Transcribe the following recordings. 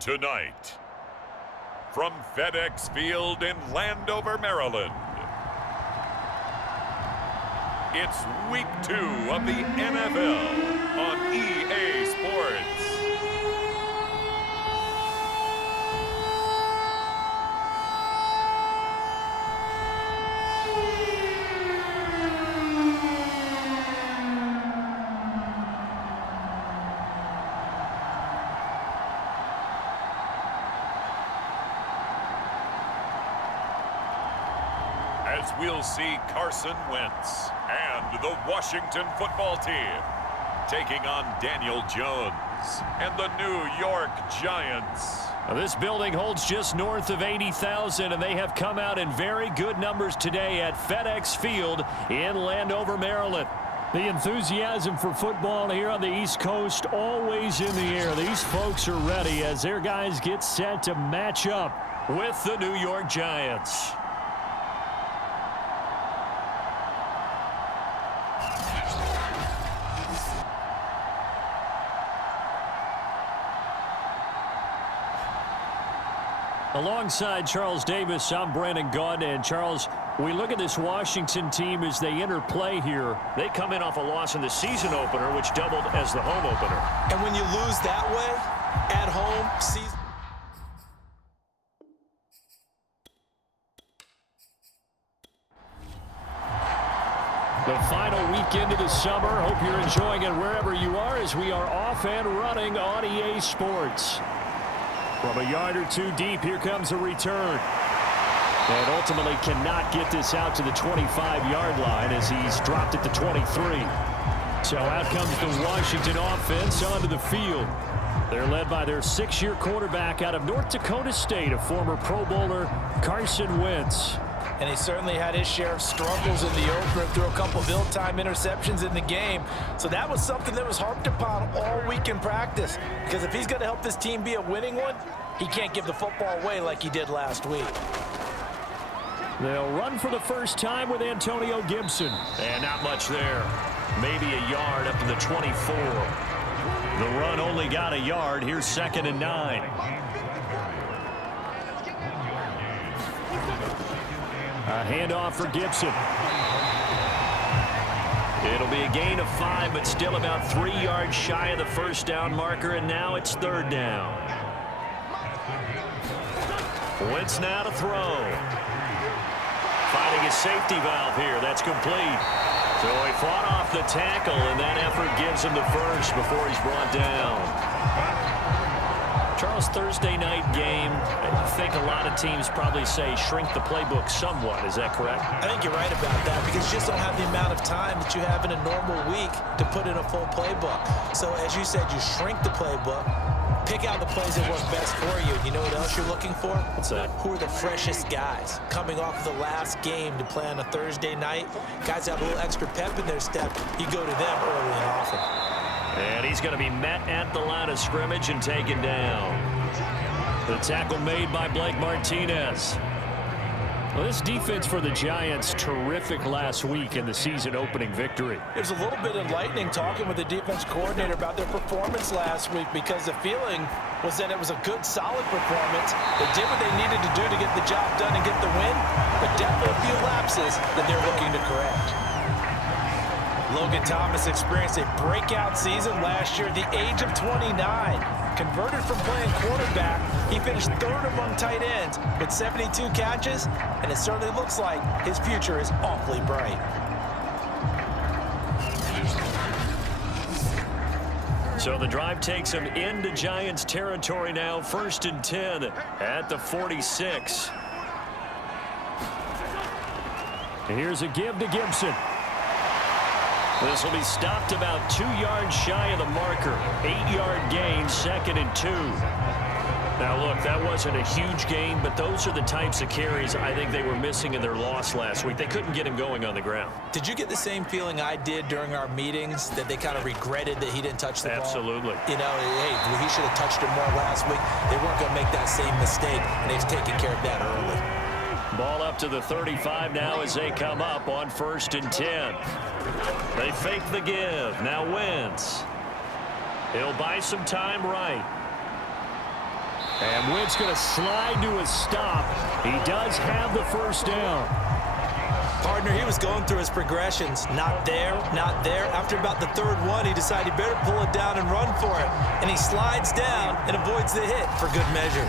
Tonight, from FedEx Field in Landover, Maryland, it's Week 2 of the NFL on EA Sports. As we'll see Carson Wentz and the Washington football team taking on Daniel Jones and the New York Giants. This building holds just north of 80,000, and they have come out in very good numbers today at FedEx Field in Landover, Maryland. The enthusiasm for football here on the East Coast always in the air. These folks are ready as their guys get set to match up with the New York Giants. Alongside Charles Davis, I'm Brandon Gaudin. And Charles, we look at this Washington team as they enter play here. They come in off a loss in the season opener, which doubled as the home opener. And when you lose that way, at home, season... The final weekend of the summer. Hope you're enjoying it wherever you are as we are off and running on EA Sports. From a yard or two deep, here comes a return. And ultimately cannot get this out to the 25-yard line as he's dropped at the 23. So out comes the Washington offense onto the field. They're led by their 6-year quarterback out of North Dakota State, a former Pro Bowler, Carson Wentz. And he certainly had his share of struggles in the opener, threw a couple of ill-timed interceptions in the game. So that was something that was harped upon all week in practice. Because if he's going to help this team be a winning one, he can't give the football away like he did last week. They'll run for the first time with Antonio Gibson. And not much there. Maybe a yard up to the 24. The run only got a yard. Here's 2nd and 9. A handoff for Gibson. It'll be a gain of 5, but still about 3 yards shy of the first down marker, and now it's 3rd down. Wentz now to throw. Finding his safety valve here. That's complete. So he fought off the tackle, and that effort gives him the first before he's brought down. Charles, Thursday night game, I think a lot of teams probably say shrink the playbook somewhat. Is that correct? I think you're right about that because you just don't have the amount of time that you have in a normal week to put in a full playbook. So as you said, you shrink the playbook, pick out the plays that work best for you. You know what else you're looking for? What's that? Who are the freshest guys coming off of the last game to play on a Thursday night? Guys have a little extra pep in their step. You go to them early and often. And he's going to be met at the line of scrimmage and taken down. The tackle made by Blake Martinez. Well, this defense for the Giants, terrific last week in the season-opening victory. It was a little bit enlightening talking with the defense coordinator about their performance last week because the feeling was that it was a good, solid performance. They did what they needed to do to get the job done and get the win, but definitely a few lapses that they're looking to correct. Logan Thomas experienced a breakout season last year at the age of 29. Converted from playing quarterback, he finished 3rd among tight ends with 72 catches, and it certainly looks like his future is awfully bright. So the drive takes him into Giants territory now, 1st and 10 at the 46. Here's a give to Gibson. This will be stopped about 2 yards shy of the marker. 8-yard gain, 2nd and 2. Now, look, that wasn't a huge gain, but those are the types of carries I think they were missing in their loss last week. They couldn't get him going on the ground. Did you get the same feeling I did during our meetings, that they kind of regretted that he didn't touch the ball? Absolutely. You know, hey, he should have touched it more last week. They weren't going to make that same mistake, and they've taken care of that early. Ball up to the 35 now as they come up on 1st and 10. They fake the give. Now Wentz. He'll buy some time right. And Wentz going to slide to a stop. He does have the first down. Partner, he was going through his progressions. Not there, not there. After about the third one, he decided he better pull it down and run for it. And he slides down and avoids the hit for good measure.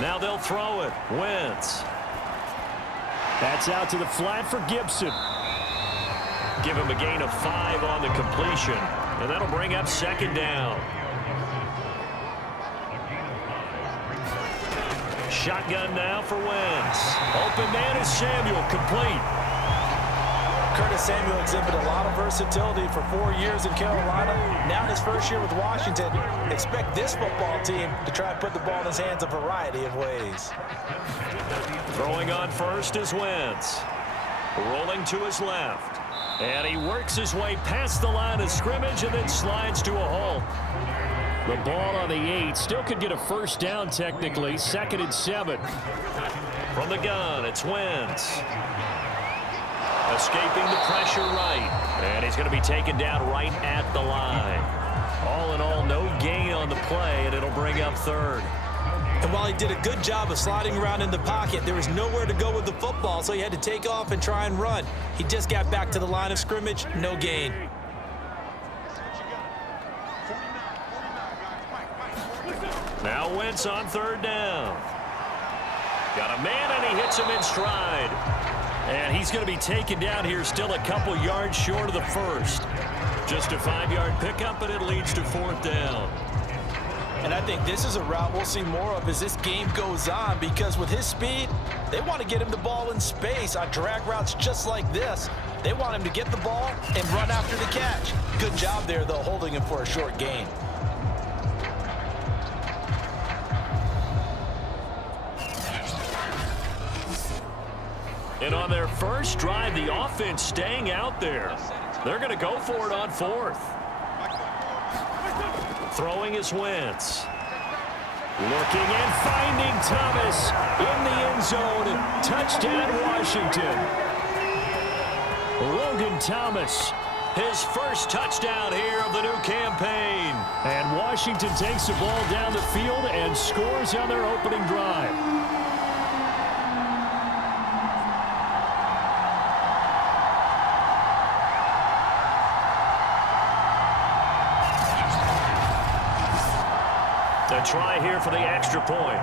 Now they'll throw it. Wentz. That's out to the flat for Gibson. Give him a gain of 5 on the completion. And that'll bring up second down. Shotgun now for Wentz. Open man is Samuel, complete. Curtis Samuel exhibited a lot of versatility for 4 years in Carolina. Now in his first year with Washington, expect this football team to try and put the ball in his hands a variety of ways. Throwing on first is Wentz. Rolling to his left. And he works his way past the line of scrimmage and then slides to a halt. The ball on the 8. Still could get a first down technically. 2nd and 7. From the gun, it's Wentz. Escaping the pressure right. And he's going to be taken down right at the line. All in all, no gain on the play, and it'll bring up 3rd. And while he did a good job of sliding around in the pocket, there was nowhere to go with the football, so he had to take off and try and run. He just got back to the line of scrimmage, no gain. Now Wentz on 3rd down. Got a man, and he hits him in stride. And he's going to be taken down here still a couple yards short of the first. Just a 5-yard pickup, and it leads to 4th down. And I think this is a route we'll see more of as this game goes on, because with his speed, they want to get him the ball in space on drag routes just like this. They want him to get the ball and run after the catch. Good job there, though, holding him for a short gain. And on their first drive, the offense staying out there. They're going to go for it on 4th. Throwing is Wentz. Looking and finding Thomas in the end zone. Touchdown, Washington. Logan Thomas, his first touchdown here of the new campaign. And Washington takes the ball down the field and scores on their opening drive. A try here for the extra point.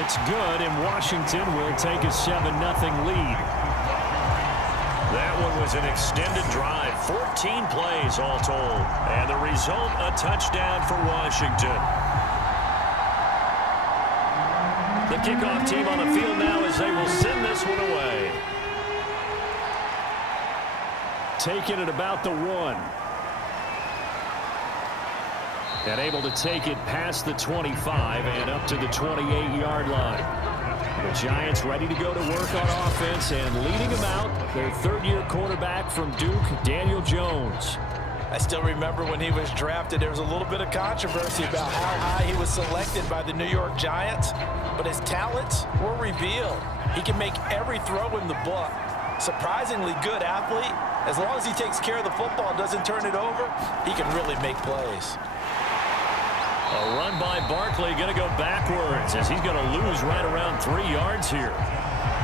It's good, and Washington will take a 7-0 lead. That one was an extended drive, 14 plays all told. And the result, a touchdown for Washington. The kickoff team on the field now as they will send this one away. Taking it about the 1. And able to take it past the 25 and up to the 28-yard line. The Giants ready to go to work on offense, and leading them out, their 3rd-year quarterback from Duke, Daniel Jones. I still remember when he was drafted, there was a little bit of controversy about how high he was selected by the New York Giants, but his talents were revealed. He can make every throw in the book. Surprisingly good athlete. As long as he takes care of the football and doesn't turn it over, he can really make plays. A run by Barkley, going to go backwards as he's going to lose right around 3 yards here.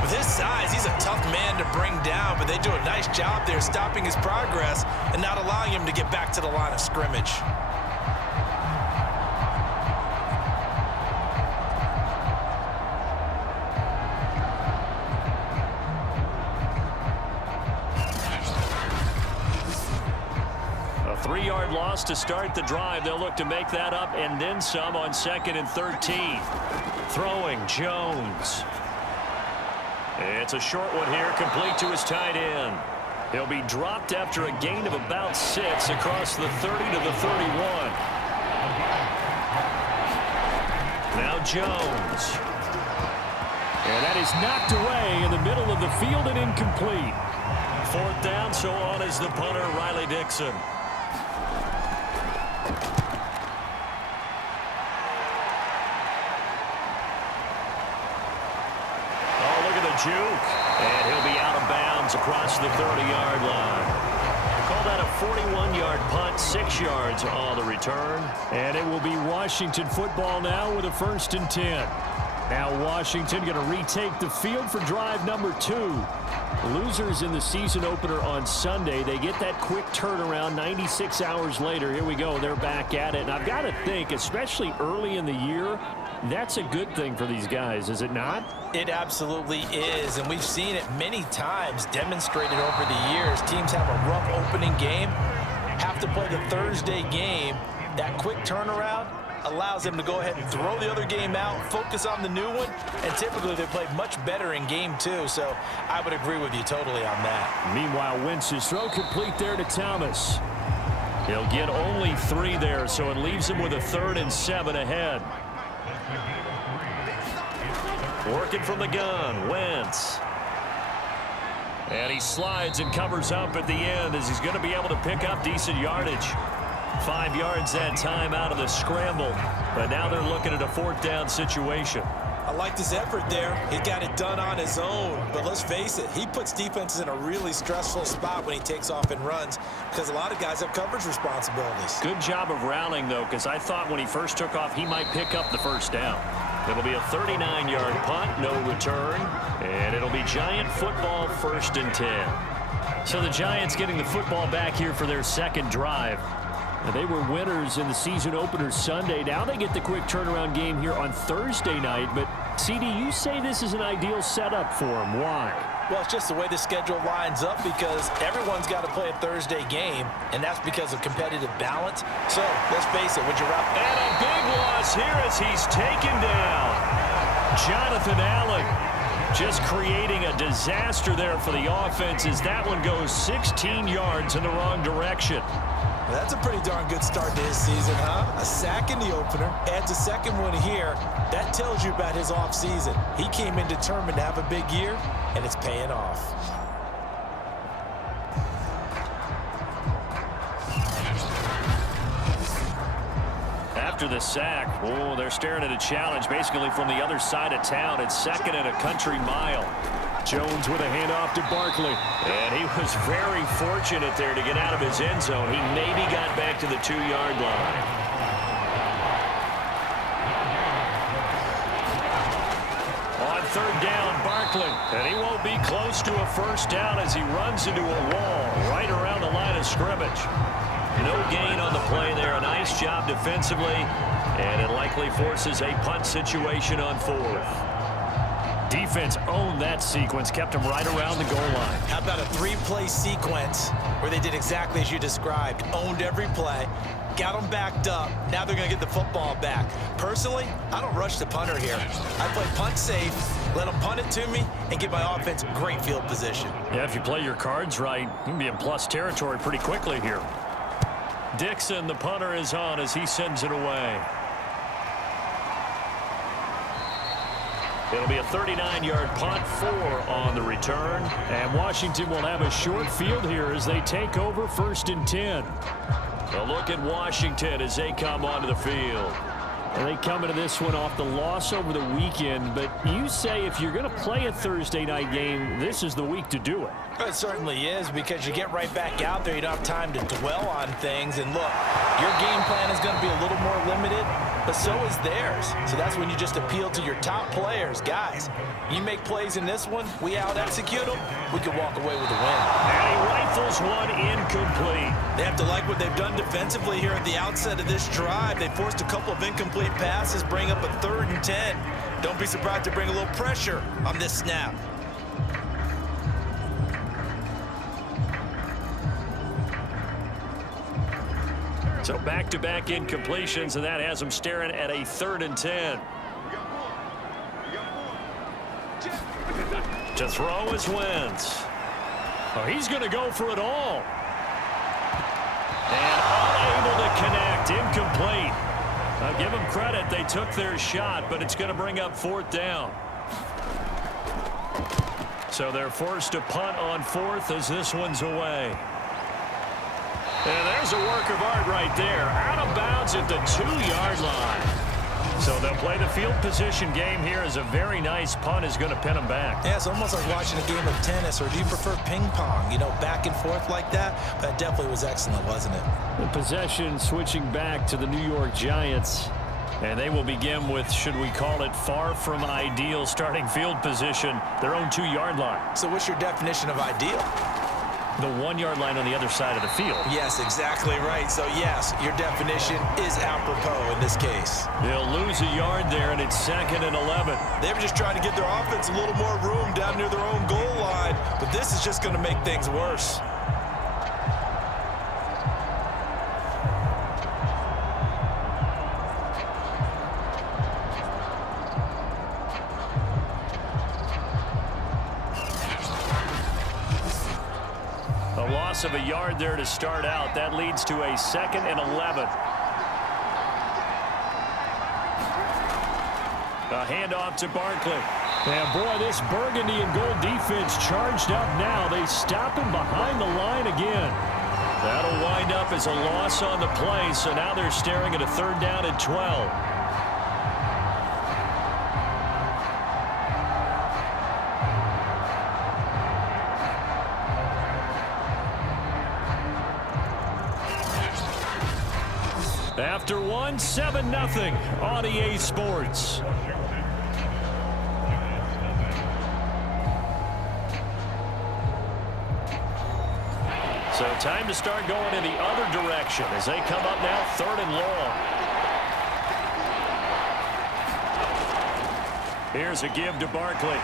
With his size, he's a tough man to bring down, but they do a nice job there stopping his progress and not allowing him to get back to the line of scrimmage. A 3-yard loss to start the drive. They'll look to make that up and then some on 2nd and 13. Throwing Jones. It's a short one here, complete to his tight end. He'll be dropped after a gain of about 6 across the 30 to the 31. Now Jones. And that is knocked away in the middle of the field and incomplete. 4th down, so on is the punter, Riley Dixon. juke, and he'll be out of bounds across the 30-yard line. Call that a 41-yard punt, 6 yards on the return. And it will be Washington football now with a 1st and 10. Now Washington going to retake the field for drive number 2. Losers in the season opener on Sunday. They get that quick turnaround 96 hours later. Here we go. They're back at it. And I've got to think, especially early in the year, that's a good thing for these guys, is it not? It absolutely is, and we've seen it many times demonstrated over the years. Teams have a rough opening game, have to play the Thursday game. That quick turnaround allows them to go ahead and throw the other game out, focus on the new one, and typically they play much better in game 2, so I would agree with you totally on that. Meanwhile, Wentz's throw complete there to Thomas. He'll get only 3 there, so it leaves him with a 3rd and 7 ahead. Working from the gun, Wentz. And he slides and covers up at the end as he's going to be able to pick up decent yardage. 5 yards that time out of the scramble. But now they're looking at a 4th down situation. I liked his effort there. He got it done on his own. But let's face it, he puts defenses in a really stressful spot when he takes off and runs because a lot of guys have coverage responsibilities. Good job of rallying, though, because I thought when he first took off, he might pick up the 1st down. It'll be a 39-yard punt, no return, and it'll be Giant football 1st and 10. So the Giants getting the football back here for their 2nd drive. And they were winners in the season opener Sunday. Now they get the quick turnaround game here on Thursday night. But, CD, you say this is an ideal setup for them. Why? Well, it's just the way the schedule lines up because everyone's got to play a Thursday game, and that's because of competitive balance. So, let's face it, would you rather... And a big loss here as he's taken down. Jonathan Allen just creating a disaster there for the offense as that one goes 16 yards in the wrong direction. That's a pretty darn good start to his season, huh? A sack in the opener, adds a 2nd one here. That tells you about his offseason. He came in determined to have a big year, and it's paying off. After the sack, they're staring at a challenge basically from the other side of town. It's 2nd and a country mile. Jones with a handoff to Barkley. And he was very fortunate there to get out of his end zone. He maybe got back to the 2-yard line. On 3rd down, Barkley. And he won't be close to a 1st down as he runs into a wall right around the line of scrimmage. No gain on the play there. A nice job defensively. And it likely forces a punt situation on 4th. Defense owned that sequence, kept them right around the goal line. How about a 3-play sequence where they did exactly as you described, owned every play, got them backed up, now they're going to get the football back. Personally, I don't rush the punter here. I play punt safe, let them punt it to me, and give my offense great field position. Yeah, if you play your cards right, you can be in plus territory pretty quickly here. Dixon, the punter, is on as he sends it away. It'll be a 39-yard punt, 4 on the return. And Washington will have a short field here as they take over 1st and 10. A look at Washington as they come onto the field. And they come into this one off the loss over the weekend. But you say if you're going to play a Thursday night game, this is the week to do it. It certainly is because you get right back out there. You don't have time to dwell on things. And look, your game plan is going to be a little more limited, but so is theirs. So that's when you just appeal to your top players. Guys, you make plays in this one, we out-execute them, we can walk away with a win. And he rifles one incomplete. They have to like what they've done defensively here at the outset of this drive. They forced a couple of incomplete passes, bring up a 3rd and 10. Don't be surprised to bring a little pressure on this snap. So back-to-back incompletions, and that has them staring at a 3rd and 10. To throw is Wentz. Oh, he's going to go for it all. And unable to connect, incomplete. I'll give them credit, they took their shot, but it's going to bring up 4th down. So they're forced to punt on 4th as this one's away. And there's a work of art right there. Out of bounds at the 2-yard line. So they'll play the field position game here as a very nice punt is going to pin them back. Yeah, it's almost like watching a game of tennis, or do you prefer ping pong? You know, back and forth like that? That definitely was excellent, wasn't it? The possession switching back to the New York Giants. And they will begin with, should we call it, far from ideal starting field position, their own 2-yard line. So what's your definition of ideal? The 1-yard line on the other side of the field. Yes, exactly right. So, yes, your definition is apropos in this case. They'll lose a yard there, and it's 2nd and 11. They were just trying to get their offense a little more room down near their own goal line, but this is just going to make things worse. Loss of a yard there to start out. That leads to a 2nd and 11. A handoff to Barkley. And boy, this burgundy and gold defense charged up now. They stop him behind the line again. That'll wind up as a loss on the play. So now they're staring at a 3rd down and 12. After 7-0 on EA Sports. So time to start going in the other direction as they come up now 3rd and long. Here's a give to Barkley.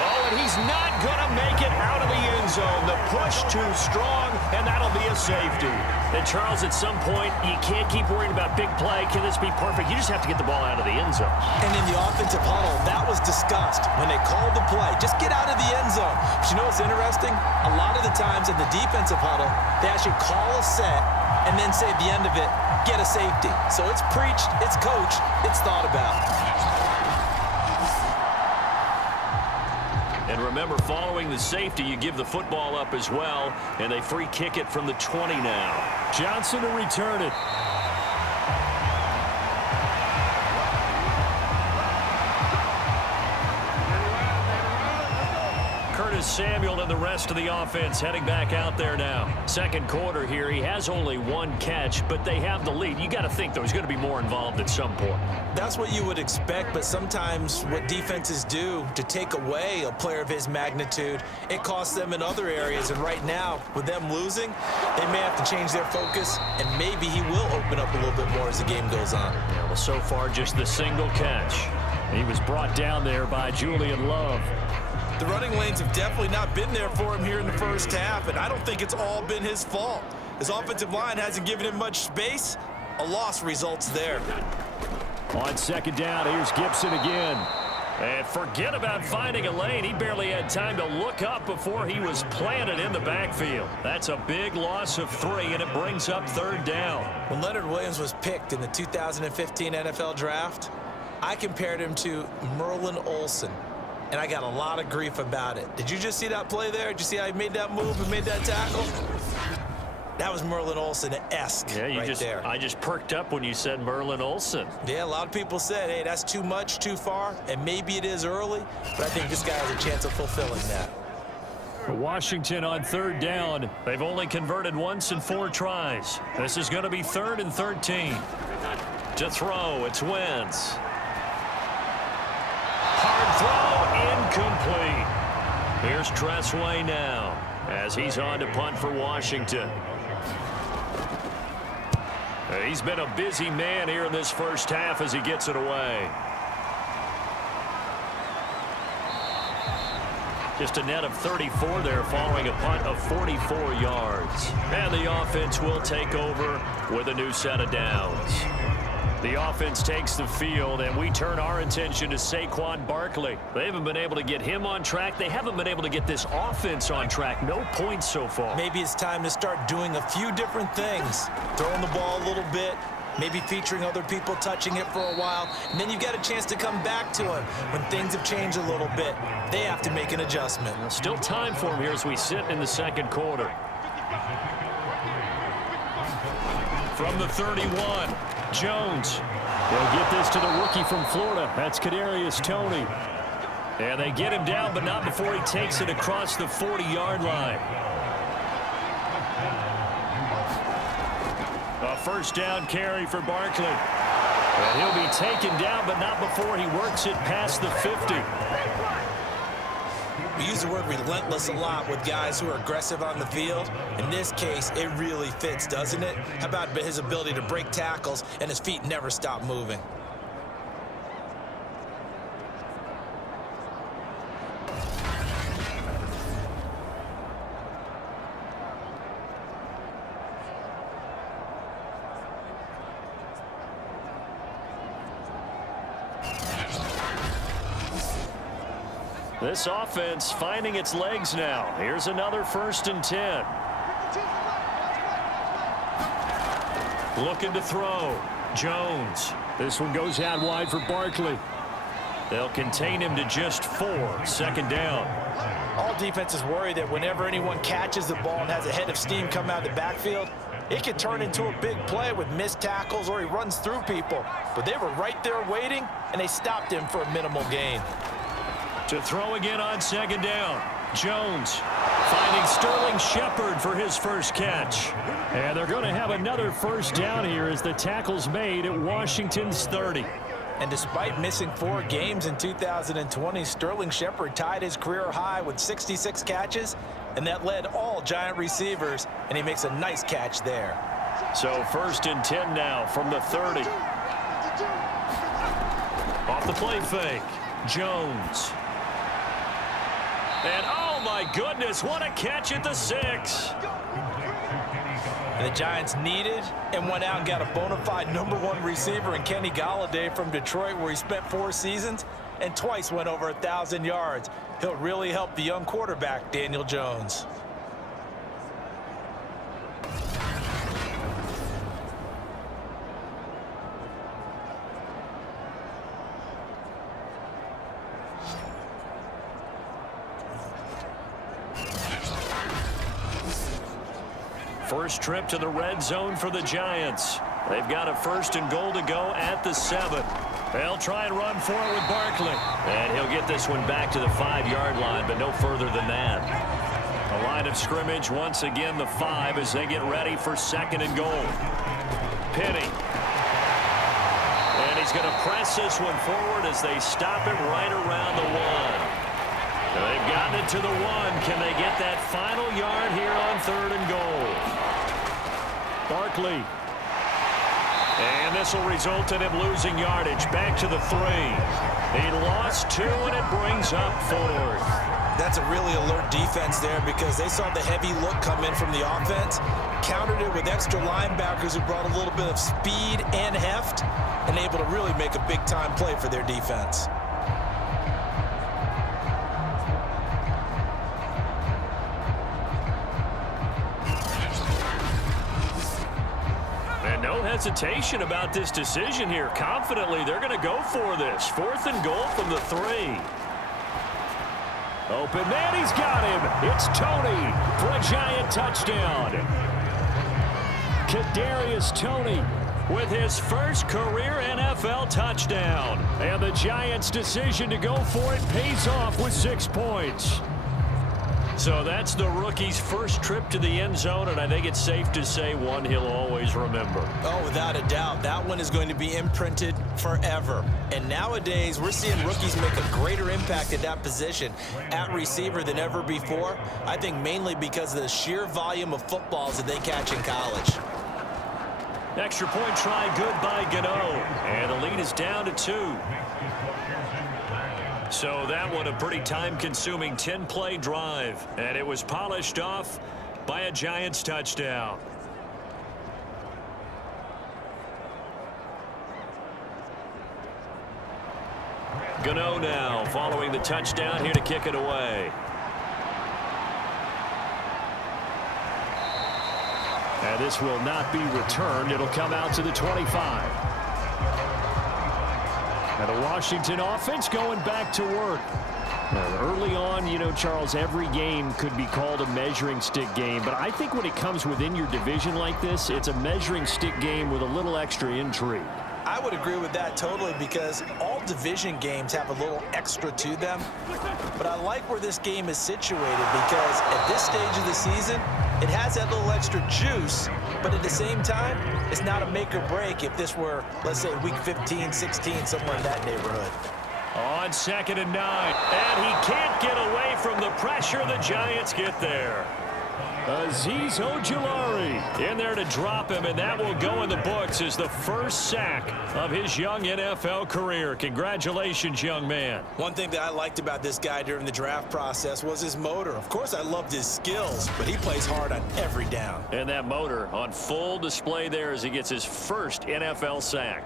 Oh, and he's not going to make it out of the end zone. The push too strong, and that'll be a safety. And, Charles, at some point, you can't keep worrying about big play. Can this be perfect? You just have to get the ball out of the end zone. And in the offensive huddle, that was discussed when they called the play. Just get out of the end zone. But you know what's interesting? A lot of the times in the defensive huddle, they actually call a set and then say at the end of it, get a safety. So it's preached, it's coached, it's thought about. And remember, following the safety, you give the football up as well, and they free kick it from the 20 now. Johnson to return it. Curtis Samuel and the rest of the offense heading back out there now. 2nd quarter here. He has only 1 catch, but they have the lead. You got to think, though, he's going to be more involved at some point. That's what you would expect, but sometimes what defenses do to take away a player of his magnitude, it costs them in other areas. And right now, with them losing, they may have to change their focus, and maybe he will open up a little bit more as the game goes on. Yeah, well, so far, just the single catch. He was brought down there by Julian Love. The running lanes have definitely not been there for him here in the first half, and I don't think it's all been his fault. His offensive line hasn't given him much space. A loss results there. On 2nd down, here's Gibson again. And forget about finding a lane. He barely had time to look up before he was planted in the backfield. That's a big loss of 3, and it brings up 3rd down. When Leonard Williams was picked in the 2015 NFL Draft, I compared him to Merlin Olsen, and I got a lot of grief about it. Did you just see that play there? Did you see how he made that move and made that tackle? That was Merlin Olsen-esque there. I just perked up when you said Merlin Olsen. Yeah, a lot of people said, hey, that's too much, too far, and maybe it is early, but I think this guy has a chance of fulfilling that. Washington on 3rd down. They've only converted once in 4 tries. This is going to be 3rd and 13. To throw, it's Wentz. Hard throw, incomplete. Here's Tressway now as he's on to punt for Washington. He's been a busy man here in this first half as he gets it away. Just a net of 34 there following a punt of 44 yards. And the offense will take over with a new set of downs. The offense takes the field, and we turn our attention to Saquon Barkley. They haven't been able to get him on track. They haven't been able to get this offense on track. No points so far. Maybe it's time to start doing a few different things. Throwing the ball a little bit, maybe featuring other people touching it for a while, and then you've got a chance to come back to him when things have changed a little bit. They have to make an adjustment. Still time for him here as we sit in the 2nd quarter. From the 31. Jones. They'll get this to the rookie from Florida. That's Kadarius Toney. And they get him down, but not before he takes it across the 40-yard line. A first down carry for Barkley. And he'll be taken down, but not before he works it past the 50. We use the word relentless a lot with guys who are aggressive on the field. In this case, it really fits, doesn't it? How about his ability to break tackles and his feet never stop moving? This offense finding its legs now. Here's another 1st and 10. Looking to throw. Jones. This one goes out wide for Barkley. They'll contain him to just 4. 2nd down. All defenses worry that whenever anyone catches the ball and has a head of steam come out of the backfield, it can turn into a big play with missed tackles or he runs through people. But they were right there waiting, and they stopped him for a minimal gain. To throw again on 2nd down. Jones finding Sterling Shepard for his first catch. And they're going to have another 1st down here as the tackle's made at Washington's 30. And despite missing 4 games in 2020, Sterling Shepard tied his career high with 66 catches, and that led all Giant receivers, and he makes a nice catch there. So 1st and 10 now from the 30. Off the play fake. Jones. And oh my goodness, what a catch at the 6. And the Giants needed and went out and got a bona fide #1 receiver in Kenny Golladay from Detroit, where he spent 4 seasons and twice went over 1,000 yards. He'll really help the young quarterback, Daniel Jones. First trip to the red zone for the Giants. They've got a 1st and goal to go at the 7. They'll try and run for it with Barkley. And he'll get this one back to the 5-yard line, but no further than that. The line of scrimmage once again the 5 as they get ready for 2nd and goal. Penny. And he's going to press this one forward as they stop it right around the 1. They've gotten it to the 1. Can they get that final yard here on 3rd and goal? Barkley. And this will result in him losing yardage. Back to the 3. He lost 2, and it brings up 4th. That's a really alert defense there because they saw the heavy look come in from the offense, countered it with extra linebackers who brought a little bit of speed and heft, and able to really make a big-time play for their defense. No hesitation about this decision here. Confidently, they're going to go for this. 4th and goal from the 3. Open man, he's got him. It's Toney for a Giant touchdown. Kadarius Toney with his first career NFL touchdown. And the Giants' decision to go for it pays off with 6 points. So that's the rookie's first trip to the end zone, and I think it's safe to say one he'll always remember. Oh, without a doubt. That one is going to be imprinted forever. And nowadays, we're seeing rookies make a greater impact at that position at receiver than ever before. I think mainly because of the sheer volume of footballs that they catch in college. Extra point try good by Gano. And the lead is down to 2. So that one a pretty time-consuming 10-play drive. And it was polished off by a Giants touchdown. Gano now following the touchdown here to kick it away. And this will not be returned. It'll come out to the 25. And the Washington offense going back to work. Early on, you know, Charles, every game could be called a measuring stick game, but I think when it comes within your division like this, it's a measuring stick game with a little extra intrigue. I would agree with that totally because all division games have a little extra to them. But I like where this game is situated because at this stage of the season, it has that little extra juice, but at the same time, it's not a make or break if this were, let's say, week 15, 16, somewhere in that neighborhood. On 2nd and 9, and he can't get away from the pressure. The Giants get there. Azeez Ojulari in there to drop him, and that will go in the books as the first sack of his young NFL career. Congratulations, young man. One thing that I liked about this guy during the draft process was his motor. Of course, I loved his skills, but he plays hard on every down. And that motor on full display there as he gets his first NFL sack.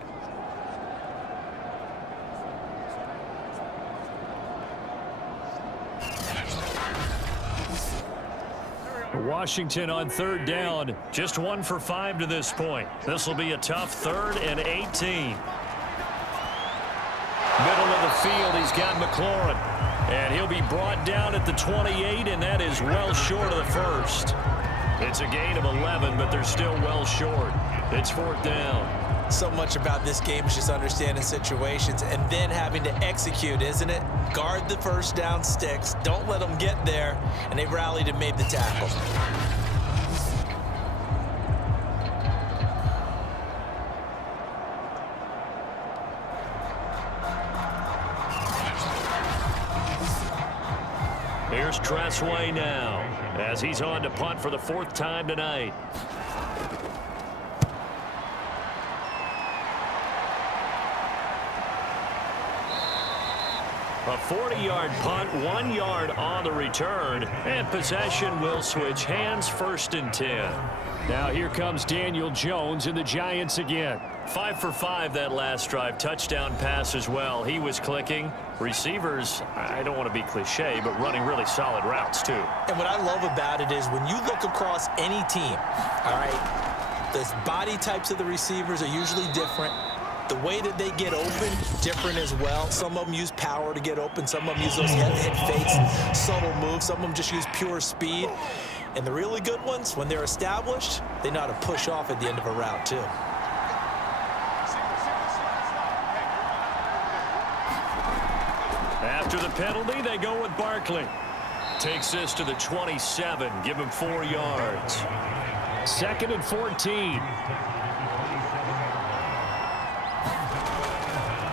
Washington on 3rd down, just 1 for 5 to this point. This will be a tough 3rd and 18. Middle of the field, he's got McLaurin. And he'll be brought down at the 28, and that is well short of the first. It's a gain of 11, but they're still well short. It's 4th down. So much about this game is just understanding situations and then having to execute, isn't it? Guard the first down sticks. Don't let them get there. And they rallied and made the tackle. Here's Tressway now as he's on to punt for the 4th time tonight. A 40-yard punt, 1 yard on the return, and possession will switch hands. 1st and 10. Now here comes Daniel Jones and the Giants again. 5 for 5 that last drive. Touchdown pass as well. He was clicking. Receivers, I don't want to be cliche, but running really solid routes too. And what I love about it is when you look across any team, all right, the body types of the receivers are usually different. The way that they get open, different as well. Some of them use power to get open. Some of them use those head fakes and subtle moves. Some of them just use pure speed. And the really good ones, when they're established, they know how to push off at the end of a route too. After the penalty, they go with Barkley. Takes this to the 27. Give him 4 yards. 2nd and 14.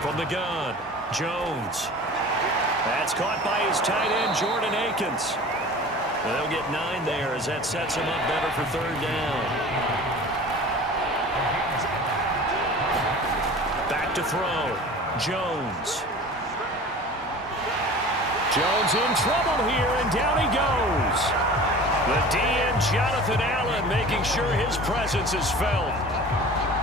From the gun, Jones. That's caught by his tight end, Jordan Akins. And they'll get 9 there as that sets him up better for 3rd down. Back to throw. Jones. Jones in trouble here, and down he goes. The DN, Jonathan Allen, making sure his presence is felt.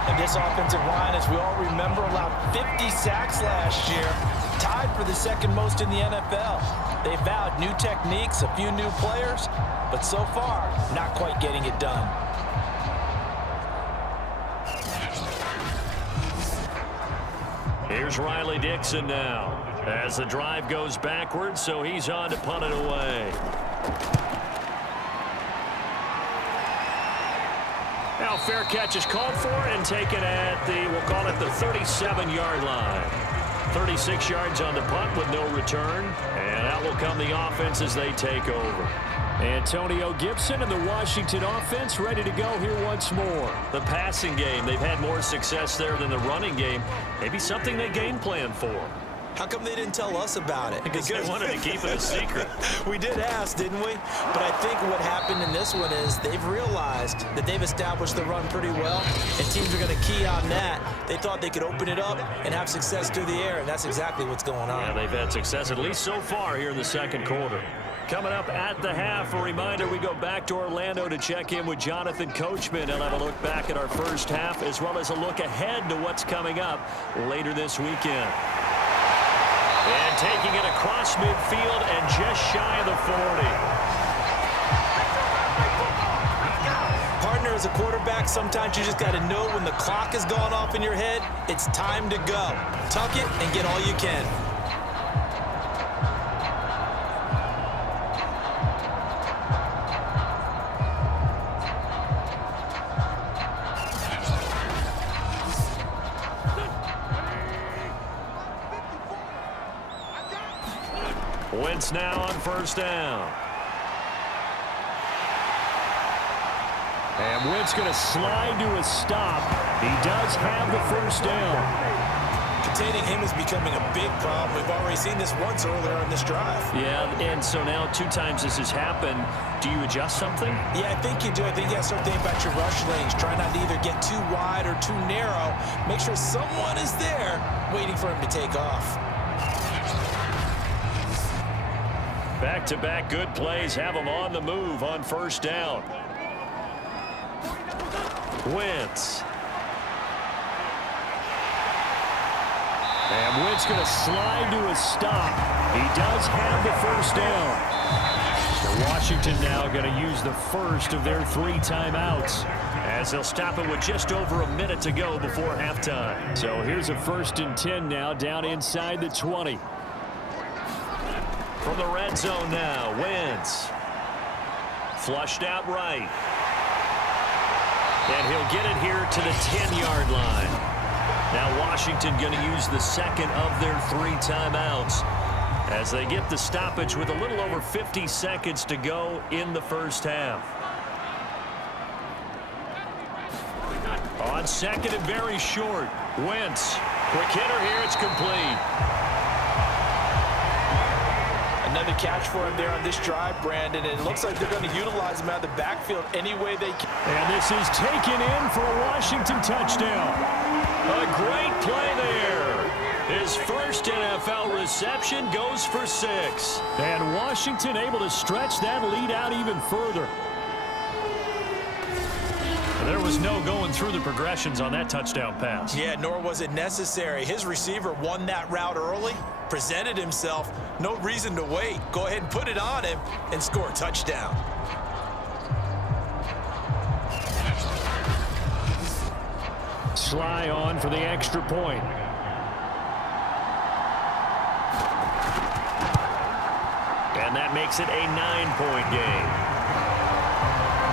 And this offensive line, as we all remember, allowed 50 sacks last year, tied for the 2nd most in the NFL. They vowed new techniques, a few new players, but so far, not quite getting it done. Here's Riley Dixon now as the drive goes backwards, so he's on to punt it away. Now fair catch is called for and taken at the, we'll call it the 37-yard line. 36 yards on the punt with no return, and out will come the offense as they take over. Antonio Gibson and the Washington offense ready to go here once more. The passing game, they've had more success there than the running game. Maybe something they game plan for. How come they didn't tell us about it? Because they wanted to keep it a secret. We did ask, didn't we? But I think what happened in this one is they've realized that they've established the run pretty well, and teams are going to key on that. They thought they could open it up and have success through the air, and that's exactly what's going on. Yeah, they've had success, at least so far, here in the 2nd quarter. Coming up at the half, a reminder, we go back to Orlando to check in with Jonathan Coachman. He'll have a look back at our first half, as well as a look ahead to what's coming up later this weekend. And taking it across midfield and just shy of the 40. Partner, as a quarterback, sometimes you just got to know when the clock has gone off in your head, it's time to go. Tuck it and get all you can. Giants now on first down. And Wentz going to slide to a stop. He does have the first down. Containing him is becoming a big problem. We've already seen this once earlier in this drive. Yeah, and so now 2 times this has happened. Do you adjust something? Yeah, I think you do. I think you got to start thinking about your rush lanes. Try not to either get too wide or too narrow. Make sure someone is there waiting for him to take off. Back-to-back good plays have them on the move on first down. Wentz. And Wentz going to slide to a stop. He does have the first down. So Washington now going to use the first of their 3 timeouts as they'll stop it with just over a minute to go before halftime. So here's a 1st and 10 now down inside the 20. From the red zone now, Wentz. Flushed out right. And he'll get it here to the 10-yard line. Now Washington going to use the second of their 3 timeouts as they get the stoppage with a little over 50 seconds to go in the first half. On second and very short, Wentz. Quick hitter here, it's complete. Another catch for him there on this drive, Brandon, and it looks like they're going to utilize him out of the backfield any way they can. And this is taken in for a Washington touchdown. A great play there. His first NFL reception goes for 6. And Washington able to stretch that lead out even further. There was no going through the progressions on that touchdown pass. Yeah, nor was it necessary. His receiver won that route early, presented himself. No reason to wait. Go ahead and put it on him and score a touchdown. Sly on for the extra point. And that makes it a 9-point game.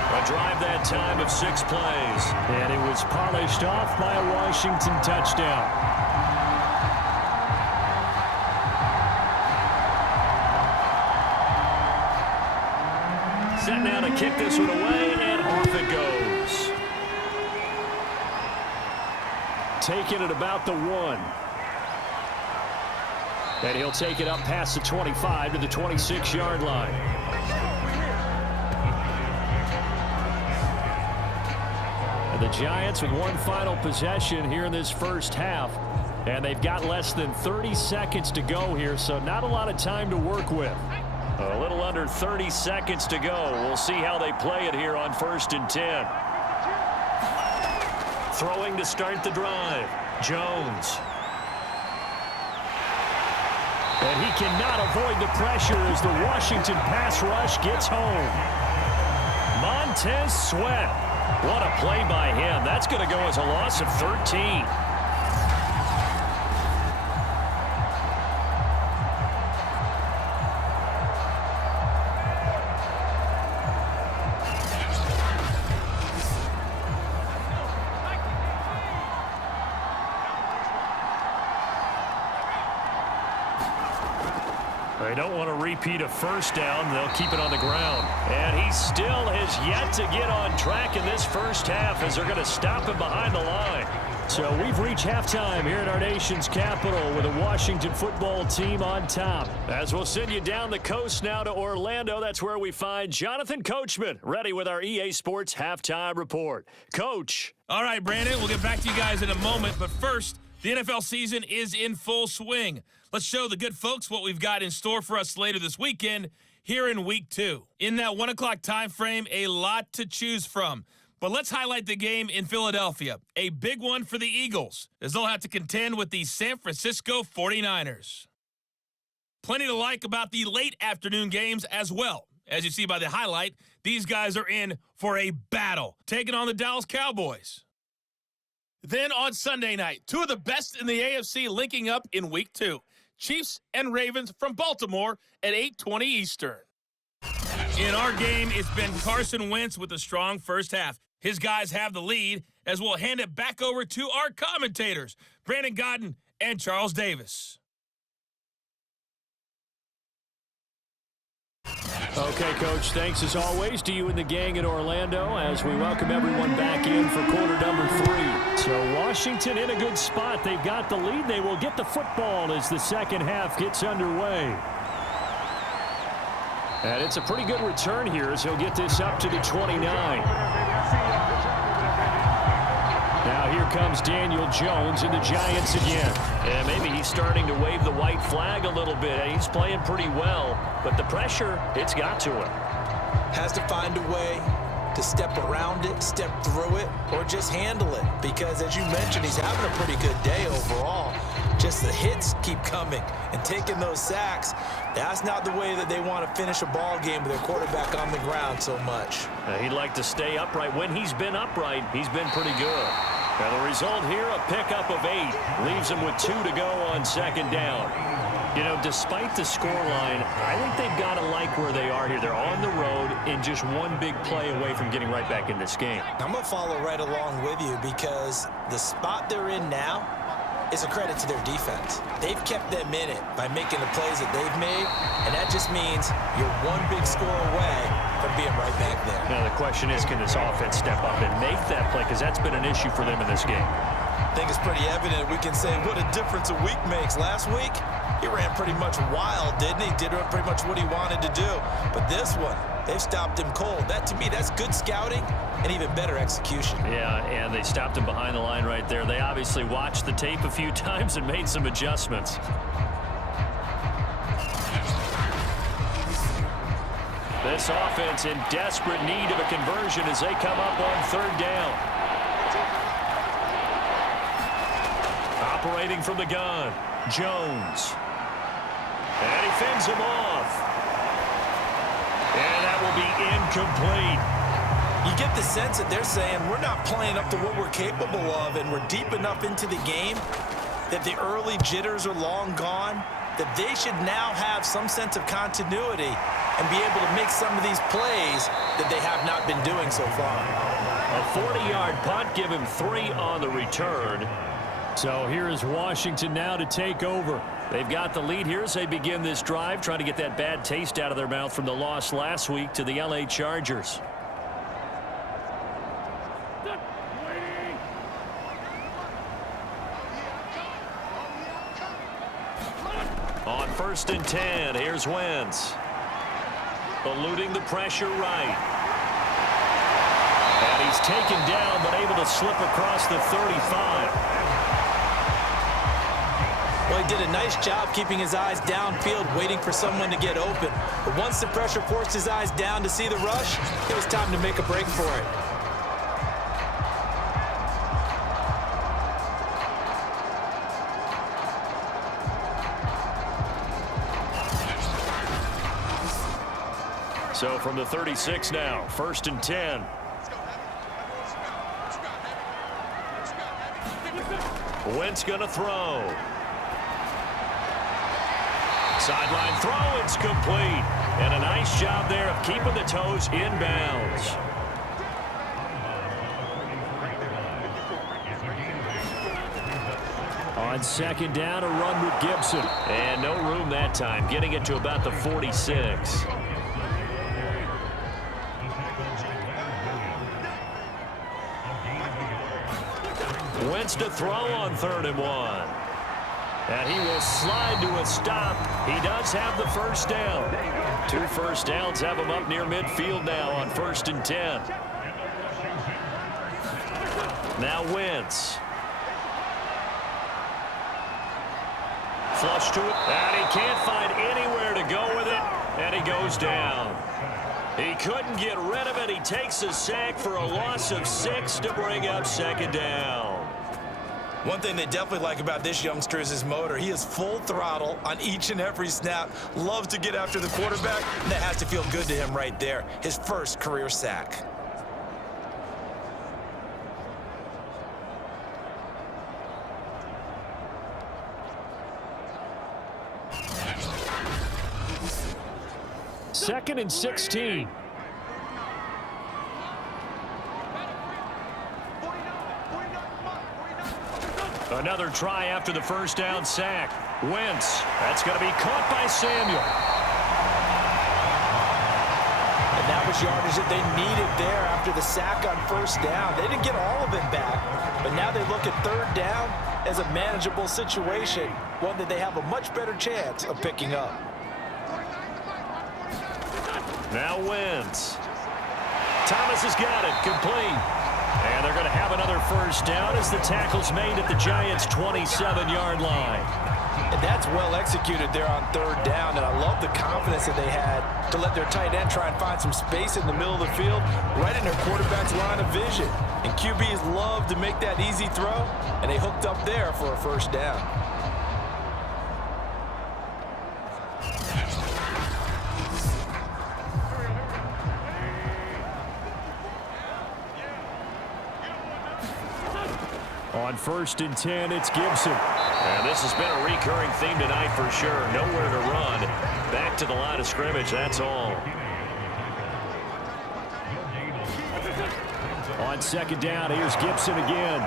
A drive that time of 6 plays. And it was polished off by a Washington touchdown. Set now to kick this one away, and off it goes. Taking it about the 1. And he'll take it up past the 25 to the 26-yard line. And the Giants with one final possession here in this first half. And they've got less than 30 seconds to go here, so not a lot of time to work with. A little under 30 seconds to go. We'll see how they play it here on 1st and 10. Throwing to start the drive, Jones. And he cannot avoid the pressure as the Washington pass rush gets home. Montez Sweat. What a play by him. That's going to go as a loss of 13. They don't want to repeat a first down. They'll keep it on the ground. And he still has yet to get on track in this first half as they're going to stop him behind the line. So we've reached halftime here in our nation's capital with a Washington football team on top. As we'll send you down the coast now to Orlando, that's where we find Jonathan Coachman ready with our EA Sports Halftime Report. Coach. All right, Brandon, we'll get back to you guys in a moment. But first, the NFL season is in full swing. Let's show the good folks what we've got in store for us later this weekend here in Week 2. In that 1 o'clock time frame, a lot to choose from. But let's highlight the game in Philadelphia, a big one for the Eagles, as they'll have to contend with the San Francisco 49ers. Plenty to like about the late afternoon games as well. As you see by the highlight, these guys are in for a battle, taking on the Dallas Cowboys. Then on Sunday night, 2 of the best in the AFC linking up in Week 2. Chiefs and Ravens from Baltimore at 8:20 Eastern. In our game, it's been Carson Wentz with a strong first half. His guys have the lead as we'll hand it back over to our commentators, Brandon Godden and Charles Davis. Okay, Coach, thanks as always to you and the gang in Orlando as we welcome everyone back in for quarter number 3. So Washington in a good spot. They've got the lead. They will get the football as the second half gets underway. And it's a pretty good return here as he'll get this up to the 29. Now here comes Daniel Jones and the Giants again. Yeah, maybe he's starting to wave the white flag a little bit. He's playing pretty well, but the pressure, it's got to him. Has to find a way to step around it, step through it, or just handle it. Because as you mentioned, he's having a pretty good day overall. Just the hits keep coming and taking those sacks. That's not the way that they want to finish a ball game with their quarterback on the ground so much. He'd like to stay upright. When he's been upright, he's been pretty good. Now the result here, a pickup of 8. Leaves him with 2 to go on second down. You know, despite the scoreline, I think they've got to like where they are here. They're on the road and just one big play away from getting right back in this game. I'm going to follow right along with you because the spot they're in now is a credit to their defense. They've kept them in it by making the plays that they've made, and that just means you're one big score away from being right back there. Now, the question is, can this offense step up and make that play? Because that's been an issue for them in this game. I think it's pretty evident. We can say what a difference a week makes. Last week, he ran pretty much wild, didn't he? Did pretty much what he wanted to do. But this one, they've stopped him cold. That, to me, that's good scouting and even better execution. Yeah, and they stopped him behind the line right there. They obviously watched the tape a few times and made some adjustments. This offense in desperate need of a conversion as they come up on third down. Operating from the gun, Jones. And he fends him off. And that will be incomplete. You get the sense that they're saying we're not playing up to what we're capable of, and we're deep enough into the game that the early jitters are long gone, that they should now have some sense of continuity and be able to make some of these plays that they have not been doing so far. A 40-yard punt, give him 3 on the return. So here is Washington now to take over. They've got the lead here as they begin this drive, trying to get that bad taste out of their mouth from the loss last week to the LA Chargers. On 1st and 10, here's Wentz. Eluding the pressure right. And he's taken down, but able to slip across the 35. Well, he did a nice job keeping his eyes downfield, waiting for someone to get open. But once the pressure forced his eyes down to see the rush, it was time to make a break for it. So from the 36 now, 1st and 10. Wentz gonna throw. Sideline throw, it's complete. And a nice job there of keeping the toes inbounds. On 2nd down, a run with Gibson. And no room that time, getting it to about the 46. Wentz to throw on 3rd and 1. And he will slide to a stop. He does have the 1st down. 2 first downs have him up near midfield now on 1st and 10. Now Wentz. Flush to it. And he can't find anywhere to go with it. And he goes down. He couldn't get rid of it. He takes a sack for a loss of 6 to bring up 2nd down. One thing they definitely like about this youngster is his motor. He is full throttle on each and every snap. Loves to get after the quarterback. And that has to feel good to him right there. His first career sack. Second and 16. Another try after the 1st down sack. Wentz. That's going to be caught by Samuel. much yardage that they needed there after the sack on first down. They didn't get all of it back, but now they look at third down as a manageable situation, one that they have a much better chance of picking up. Now Wentz. Thomas has got it, complete. And they're going to have another first down as the tackle's made at the Giants' 27-yard line. And that's well executed there on third down, and I love the confidence that they had to let their tight end try and find some space in the middle of the field, right in their quarterback's line of vision. And QBs love to make that easy throw, and they hooked up there for a first down. On 1st and 10, it's Gibson. And this has been a recurring theme tonight for sure. Nowhere to run. Back to the line of scrimmage, that's all. On 2nd down, here's Gibson again.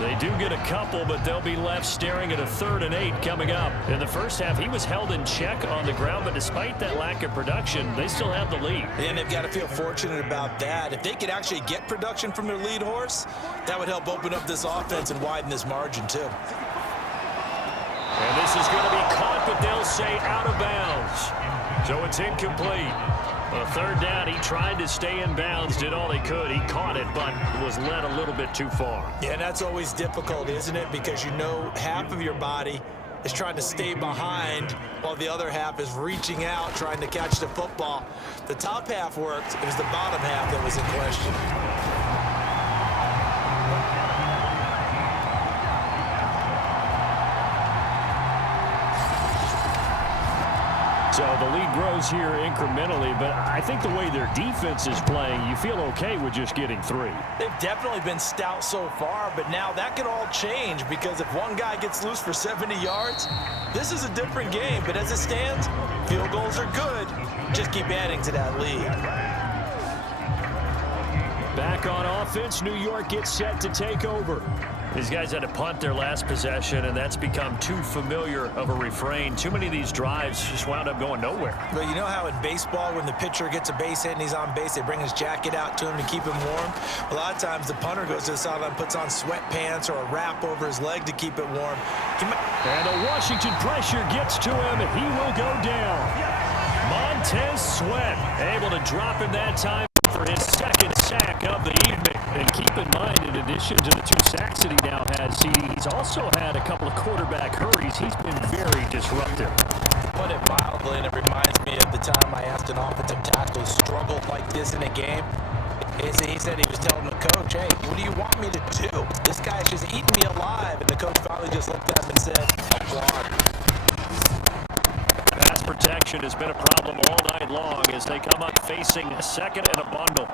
They do get a couple, but they'll be left staring at a 3rd and 8 coming up. In the first half, he was held in check on the ground, but despite that lack of production, they still have the lead. And they've got to feel fortunate about that. If they could actually get production from their lead horse, that would help open up this offense and widen this margin too. And this is going to be caught, but they'll say out of bounds. So it's incomplete. On 3rd down, he tried to stay in bounds, did all he could. He caught it, but was led a little bit too far. Yeah, that's always difficult, isn't it? Because you know half of your body is trying to stay behind while the other half is reaching out, trying to catch the football. The top half worked. It was the bottom half that was in question. So the lead grows here incrementally, but I think the way their defense is playing, you feel okay with just getting 3. They've definitely been stout so far, but now that could all change because if one guy gets loose for 70 yards, this is a different game. But as it stands, field goals are good. Just keep adding to that lead. Back on offense, New York gets set to take over. These guys had to punt their last possession, and that's become too familiar of a refrain. Too many of these drives just wound up going nowhere. Well, you know how in baseball, when the pitcher gets a base hit and he's on base, they bring his jacket out to him to keep him warm? A lot of times the punter goes to the sideline, puts on sweatpants or a wrap over his leg to keep it warm. And the Washington pressure gets to him, and he will go down. Montez Sweat able to drop him that time for his 2nd sack of the evening. And keep in mind, in addition to the 2 sacks that he now has, he's also had a couple of quarterback hurries. He's been very disruptive. Put it mildly, and it reminds me of the time I asked an offensive tackle who struggled like this in a game. He said he was telling the coach, hey, what do you want me to do? This guy's just eating me alive. And the coach finally just looked at him and said, applaud. Pass protection has been a problem all night long as they come up facing a 2nd and a bundle.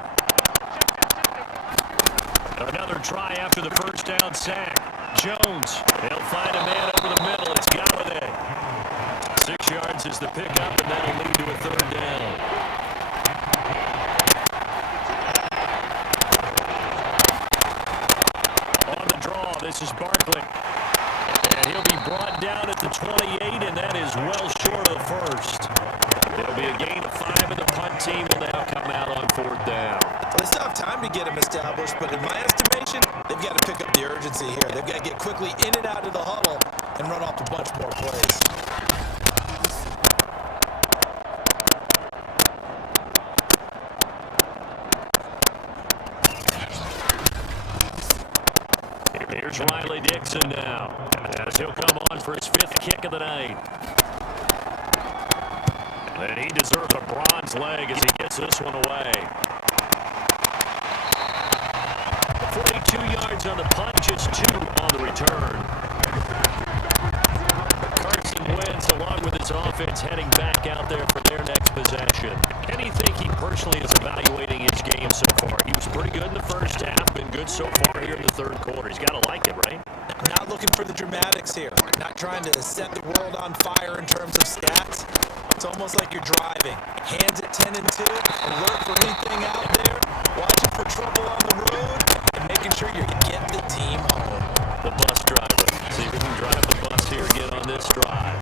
Another try after the first down sack. Jones, they'll find a man over the middle. It's Galladay. 6 yards is the pickup, and that'll lead to a 3rd down. On the draw, this is Barkley. And he'll be brought down at the 28, and that is well short of the 1st. It'll be a gain of 5, and the punt team will now come out on 4th down. They still have time to get him established, but in my estimation, they've got to pick up the urgency here. They've got to get quickly in and out of the huddle and run off a bunch more plays. Here's Riley Dixon now, as he'll come on for his 5th kick of the night. And he deserves a bronze leg as he gets this one away. 42 yards on the punt, just 2 on the return. Carson Wentz, along with his offense, heading back out there for their next possession. How do you think he personally is evaluating his game so far? He was pretty good in the first half, been good so far here in the 3rd quarter. He's got to like it, right? Not looking for the dramatics here. Not trying to set the world on fire in terms of stats. It's almost like you're driving. Hands at 10 and 2. Alert for anything out there. Watching for trouble on the road. And making sure you get the team home. The bus driver. See if we can drive the bus here again on this drive.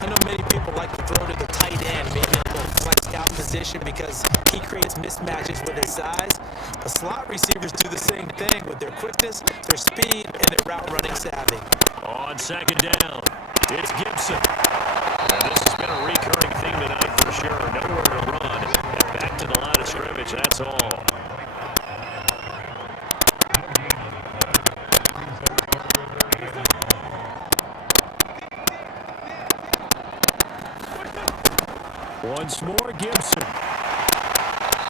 I know many people like to throw to the tight end. Maybe a little flexed out position. position because he creates mismatches with his size. But slot receivers do the same thing with their quickness, their speed, and their route running savvy. On second down, it's Gibson. And this has been a recurring theme tonight for sure. Nowhere to run. And back to the line of scrimmage, that's all. Once more, Gibson.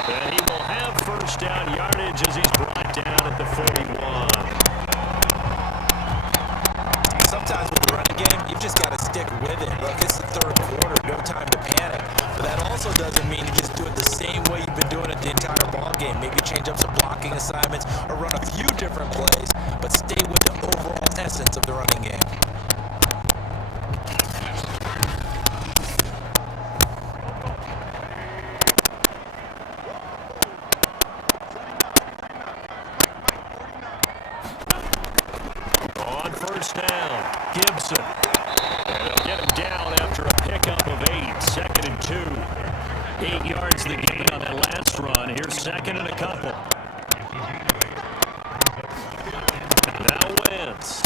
And he will have first down yardage as he's brought down at the 41. Sometimes with the running game, you've just got to stick with it. Look, it's the third quarter, no time to panic. But that also doesn't mean you just do it the same way you've been doing it the entire ball game. Maybe change up some blocking assignments or run a few different plays, but stay with the overall essence of the running game. Gibson. And they'll get him down after a pickup of 8. Second and 2. 8 yards the gain on that last run. Here's second and a couple. Now Wentz.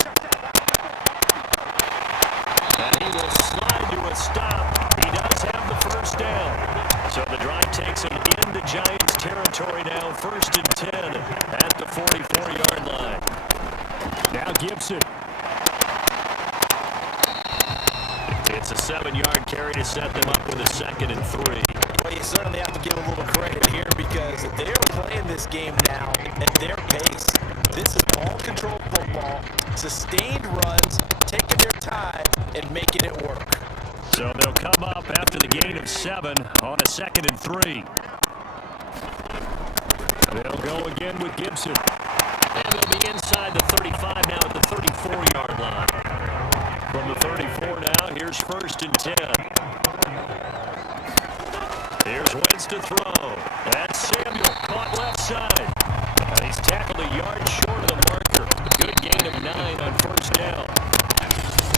And he will slide to a stop. He does have the first down. So the drive takes him into Giants territory now. First and 10 at the 44-yard line. Now Gibson. It's a 7-yard carry to set them up with a second and 3. Well, you certainly have to give a little credit here because they're playing this game now at their pace. This is ball-controlled football, sustained runs, taking their time, and making it work. So they'll come up after the gain of 7 on a second and 3. They'll go again with Gibson. And they'll be inside the 35 now at the 34-yard line. From the 34 now, here's first and 10. Here's Wentz to throw. That's Samuel caught left side. And he's tackled a yard short of the marker. Good gain of 9 on first down.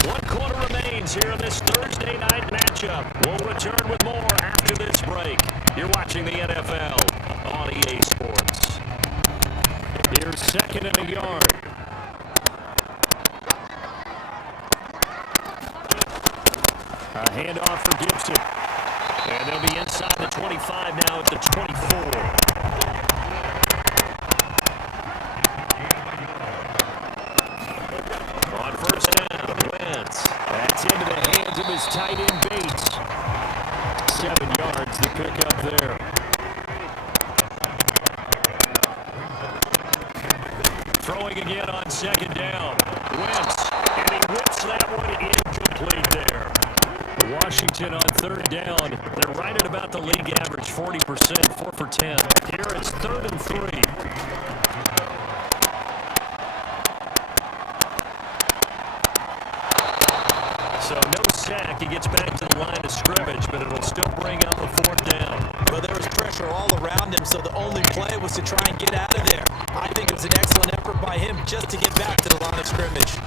1 quarter remains here in this Thursday night matchup. We'll return with more after this break. You're watching the NFL on EA Sports. Here's second and a yard. A handoff for Gibson. And they'll be inside the 25 now at the 24. On first down, Wentz. That's into the hands of his tight end Bates. 7 yards to pick up there. Throwing again on second down. Wentz. And he whips that one incomplete there. Washington on third down. They're right at about the league average, 40%, 4 for 10. Here it's third and 3. So no sack. He gets back to the line of scrimmage, but it'll still bring up a 4th down. Well, there was pressure all around him, so the only play was to try and get out of there. I think it was an excellent effort by him just to get back to the line of scrimmage.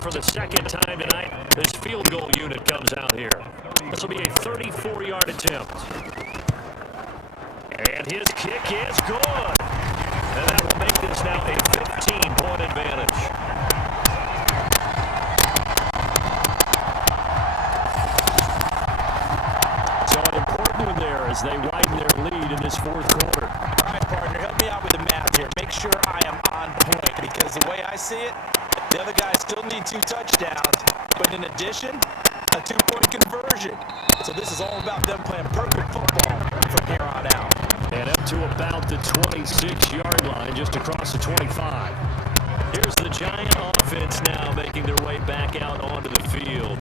For the second time tonight, this field goal unit comes out here. This will be a 34-yard attempt. And his kick is good. And that will make this now a 15-point advantage. So an important one there as they widen their lead in this 4th quarter. All right, partner, help me out with the math here. Make sure I am on point because the way I see it, the other guys still need 2 touchdowns, but in addition, a 2-point conversion. So this is all about them playing perfect football from here on out. And up to about the 26-yard line, just across the 25. Here's the Giant offense now making their way back out onto the field.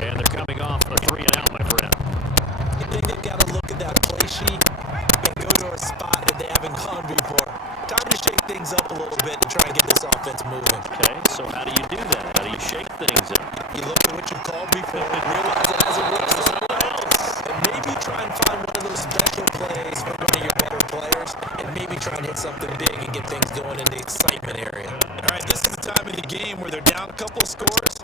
And they're coming off a 3-and-out, my friend. I think they've got to look at that play sheet and go to a spot that they haven't gone before. Time to shake things up a little bit and try and get this offense moving. Okay, so how do you do that? How do you shake things up? You look at what you've called before and realize it hasn't worked for someone else. And maybe try and find one of those special plays from one of your better players. scores and maybe try and hit something big and get things going in the excitement area. All right, this is the time of the game where they're down a couple of scores,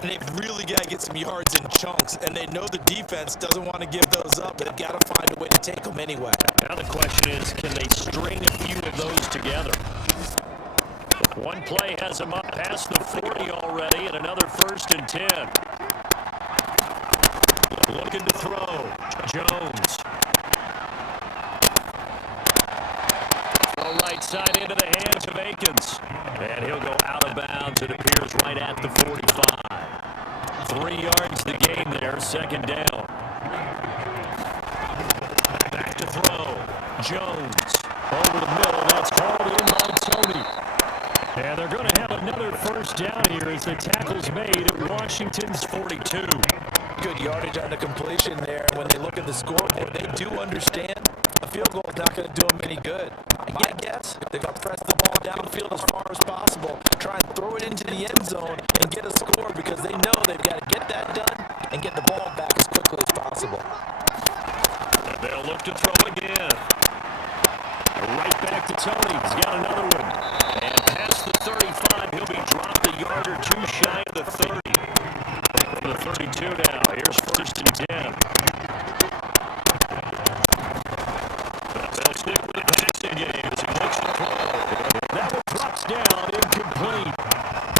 and they've really got to get some yards in chunks, and they know the defense doesn't want to give those up, but they've got to find a way to take them anyway. Now the question is, can they string a few of those together? One play has them up past the 40 already, and another 1st and 10. Looking to throw. Jones. Throw right side into the hands of Akins. And he'll go out of bounds. It appears right at the 45. 3 yards the game there. 2nd down. Back to throw. Jones. Over the middle. That's called in by Tony. And they're going to have another 1st down here as the tackle's made at Washington's 42. Good yardage on the completion there. When they look at the scoreboard, they do understand a field goal is not going to do them any good. My guess, they're going to press the ball downfield as far as possible, try and throw it into the end zone and get a score because they know they've got to get that done and get the ball back as quickly as possible. And they'll look to throw again. Right back to Tony. He's got another one. And past the 35, he'll be dropped a yard or 2 shy of the 30. The 32 now. Here's 1st and 10. They'll stick with the passing game as he looks to throw. That one drops down, incomplete.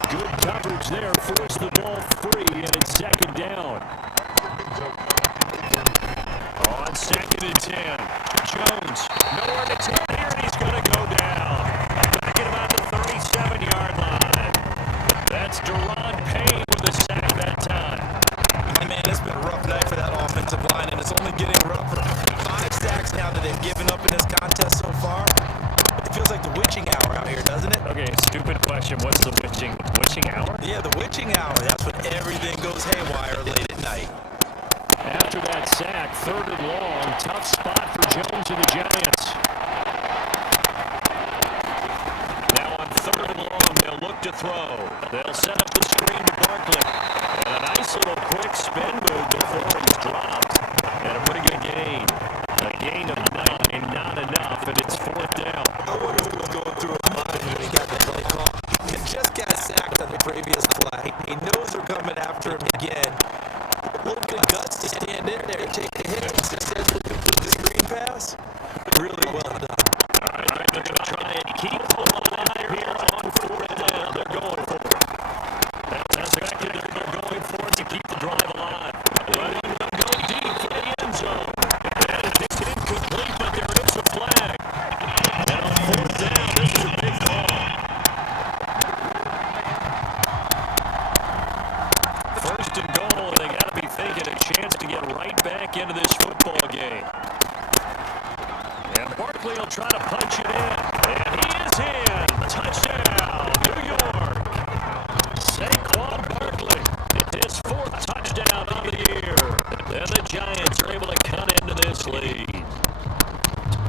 Good coverage there. Force the ball free, and it's 2nd down. On 2nd and 10. Jones. Nowhere to turn here, and he's going to go down. Back at about the 37-yard line. That's Deron Payne with a sack that time. Man, it's been a rough night for that offensive line, and it's only getting rougher. 5 sacks now that they've given up in this contest so far. It feels like the witching hour out here, doesn't it? Okay, stupid question. What's the witching hour? Yeah, the witching hour. That's when everything goes haywire late at night. After that sack, 3rd and long. Tough spot for Jones and the Giants. Now on 3rd and long, they'll look to throw. They'll set up the screen to Barkley. And a nice little quick spin move before he's dropped. And a pretty good gain. A gain of 9, not enough, and it's 4th down. I wonder what was going through his mind when he got the play call. He just got sacked on the previous play. He knows they're coming after him again. A little bit of guts to stand in there and take the hit and successfully complete the screen pass. Really well done. All right, they're going to try and keep the line here on 4th down. They're going for it. That's exactly what they're going for to keep the drive alive. Letting them go deep for the end zone. And it's incomplete, but there is a flag. And on 4th down, this is a big call. 1st and goal, and they got to be thinking a chance to get right back into this football game. And Barkley will try to punch it in. And he is in. Touchdown, New York. Saquon Barkley. It's his 4th touchdown of the year. And the Giants are able to cut into this lead.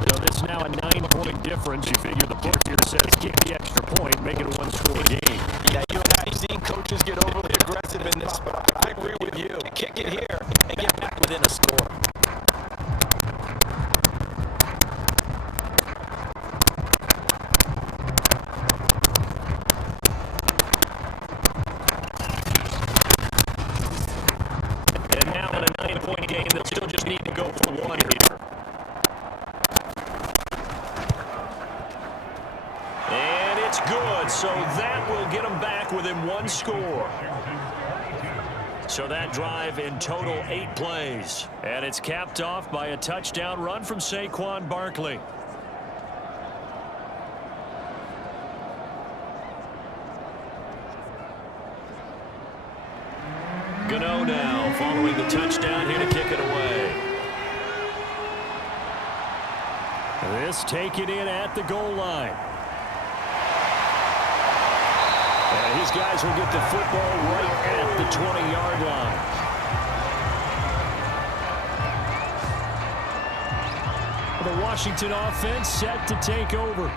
So this is now a 9-point difference. You figure the book here says kick the extra point, make it a 1-score game. Yeah, you and I have seen coaches get overly aggressive in this, but I agree with you. Kick it here and get back within a score. And now in a 9-point game, they'll still just need to go for 1 here. And it's good, so that will get them back within 1 score. So that drive in total 8 plays. And it's capped off by a touchdown run from Saquon Barkley. Gano now following the touchdown here to kick it away. This taken in at the goal line. And his guys will get the football right at the 20-yard line. The Washington offense set to take over.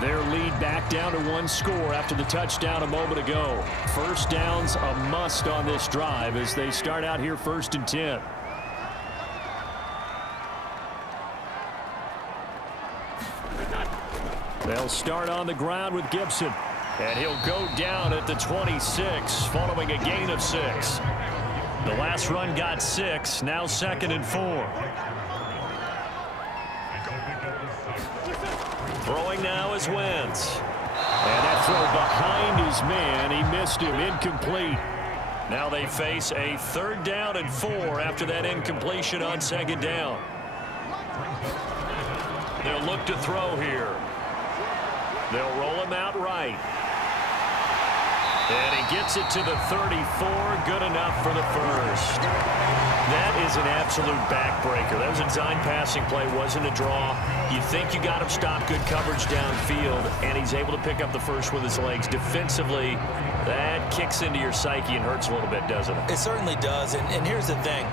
Their lead back down to 1 score after the touchdown a moment ago. 1st down's a must on this drive as they start out here 1st and 10. They'll start on the ground with Gibson. And he'll go down at the 26 following a gain of 6. The last run got 6. Now 2nd and 4. Throwing now is Wentz. And that throw behind his man. He missed him. Incomplete. Now they face a 3rd down and 4 after that incompletion on 2nd down. They'll look to throw here. They'll roll him out right. And he gets it to the 34. Good enough for the first. That is an absolute backbreaker. That was a design passing play. Wasn't a draw. You think you got him stopped. Good coverage downfield. And he's able to pick up the first with his legs. Defensively, that kicks into your psyche and hurts a little bit, doesn't it? It certainly does. And here's the thing.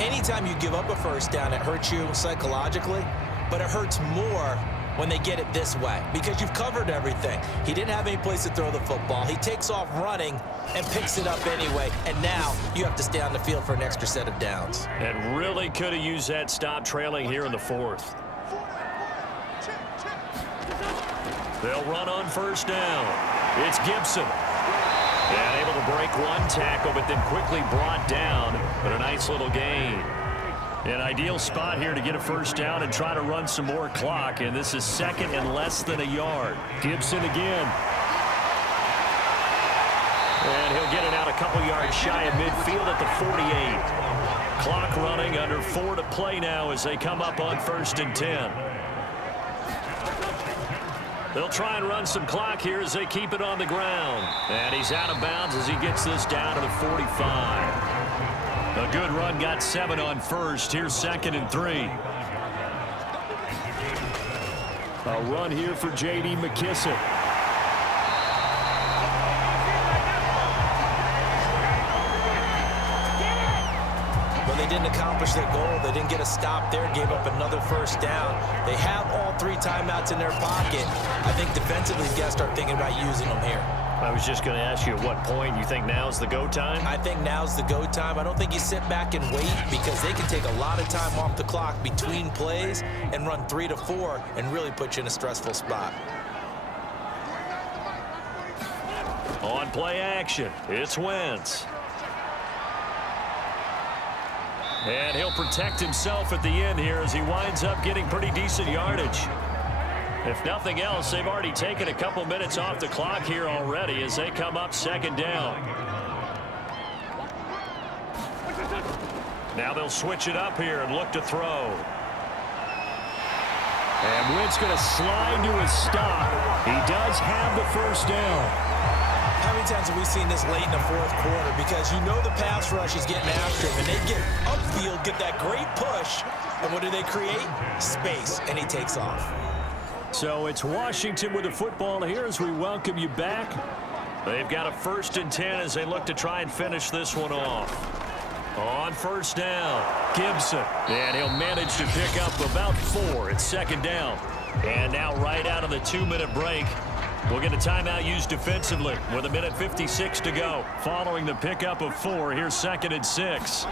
Anytime you give up a first down, it hurts you psychologically. But it hurts more when they get it this way, because you've covered everything. He didn't have any place to throw the football. He takes off running and picks it up anyway, and now you have to stay on the field for an extra set of downs. And really could have used that stop trailing here in the 4th. They'll run on 1st down. It's Gibson. And able to break one tackle, but then quickly brought down, but a nice little gain. An ideal spot here to get a first down and try to run some more clock, and this is 2nd and less than a yard. Gibson again. And he'll get it out a couple yards shy of midfield at the 48. Clock running, under 4 to play now as they come up on 1st and 10. They'll try and run some clock here as they keep it on the ground. And he's out of bounds as he gets this down to the 45. A good run, got 7 on 1st. Here's 2nd and 3. A run here for J.D. McKissick. Well, they didn't accomplish their goal. They didn't get a stop there, gave up another first down. They have all 3 timeouts in their pocket. I think defensively, you got to start thinking about using them here. I was just going to ask you at what point you think now's the go time? I think now's the go time. I don't think you sit back and wait, because they can take a lot of time off the clock between plays and run 3 to 4 and really put you in a stressful spot. On play action, it's Wentz. And he'll protect himself at the end here as he winds up getting pretty decent yardage. If nothing else, they've already taken a couple minutes off the clock here already as they come up 2nd down. Now they'll switch it up here and look to throw. And Wentz going to slide to a stop. He does have the first down. How many times have we seen this late in the 4th quarter? Because you know the pass rush is getting after him, and they get upfield, get that great push, and what do they create? Space, and he takes off. So it's Washington with the football here as we welcome you back. They've got a 1st and 10 as they look to try and finish this one off. On 1st down, Gibson. And he'll manage to pick up about 4 at 2nd down. And now right out of the 2-minute break, we'll get a timeout used defensively with 1:56 to go. Following the pickup of 4, here's 2nd and 6.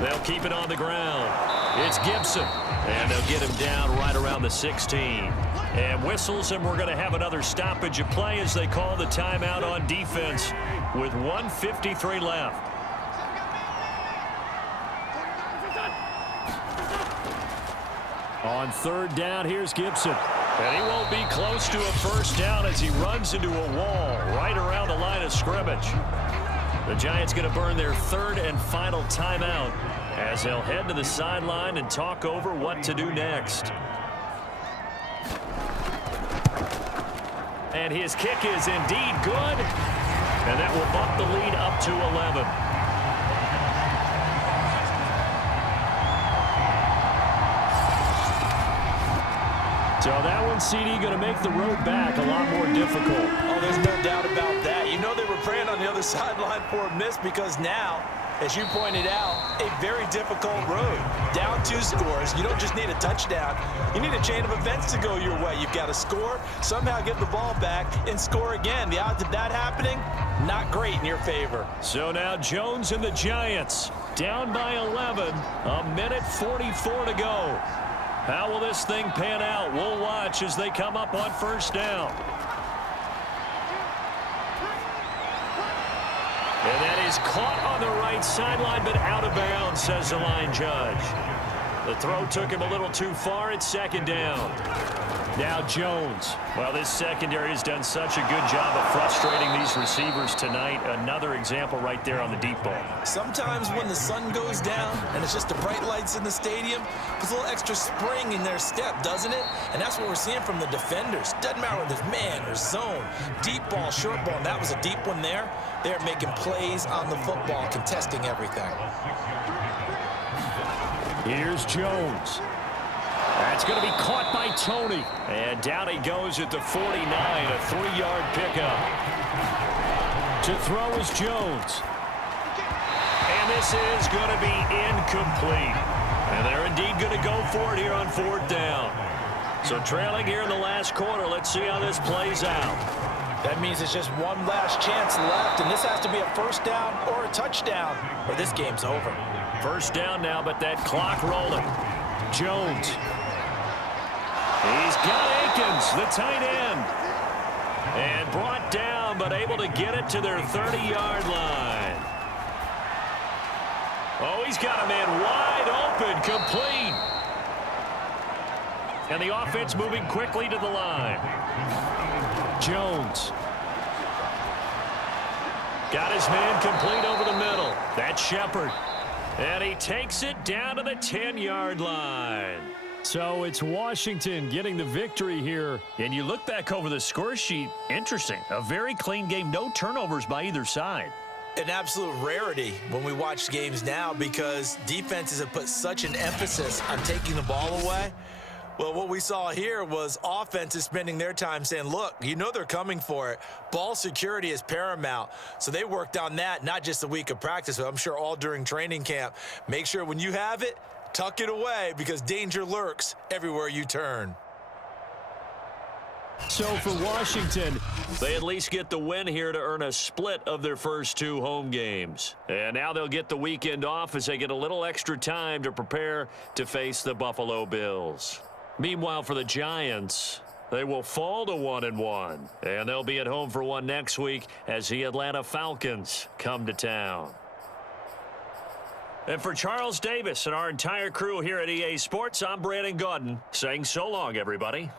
They'll keep it on the ground. It's Gibson. And they'll get him down right around the 16. And whistles, and we're going to have another stoppage of play as they call the timeout on defense with 1:53 left. On 3rd down, here's Gibson. And he won't be close to a first down as he runs into a wall right around the line of scrimmage. The Giants going to burn their 3rd and final timeout as they'll head to the sideline and talk over what to do next. And his kick is indeed good. And that will bump the lead up to 11. So that one, CD, going to make the road back a lot more difficult. Oh, there's no doubt about that. You know they were praying on the other sideline for a miss, because now, as you pointed out, a very difficult road. Down 2 scores. You don't just need a touchdown. You need a chain of events to go your way. You've got to score, somehow get the ball back, and score again. The odds of that happening, not great in your favor. So now Jones and the Giants down by 11. 1:44 to go. How will this thing pan out? We'll watch as they come up on first down. And that is caught on the right sideline, but out of bounds, says the line judge. The throw took him a little too far at second down. Now Jones. Well, this secondary has done such a good job of frustrating these receivers tonight. Another example right there on the deep ball. Sometimes when the sun goes down and it's just the bright lights in the stadium, there's a little extra spring in their step, doesn't it? And that's what we're seeing from the defenders. Doesn't matter whether it's man or zone, deep ball, short ball, and that was a deep one there. They're making plays on the football, contesting everything. Here's Jones. That's going to be caught by Tony. And down he goes at the 49, a 3-yard pickup. To throw is Jones. And this is going to be incomplete. And they're indeed going to go for it here on fourth down. So trailing here in the last quarter, let's see how this plays out. That means it's just one last chance left, and this has to be a first down or a touchdown, or this game's over. First down now, but that clock rolling. Jones. He's got Akins, the tight end. And brought down, but able to get it to their 30-yard line. Oh, he's got a man wide open, complete. And the offense moving quickly to the line. Jones. Got his man complete over the middle. That's Shepard. And he takes it down to the 10-yard line. So it's Washington getting the victory here. And you look back over the score sheet, interesting. A very clean game, no turnovers by either side. An absolute rarity when we watch games now because defenses have put such an emphasis on taking the ball away. Well, what we saw here was offenses spending their time saying, look, you know they're coming for it. Ball security is paramount. So they worked on that, not just a week of practice, but I'm sure all during training camp. Make sure when you have it, tuck it away because danger lurks everywhere you turn. So for Washington, they at least get the win here to earn a split of their first 2 home games. And now they'll get the weekend off as they get a little extra time to prepare to face the Buffalo Bills. Meanwhile, for the Giants, they will fall to 1-1, and they'll be at home for one next week as the Atlanta Falcons come to town. And for Charles Davis and our entire crew here at EA Sports, I'm Brandon Gaudin saying so long, everybody.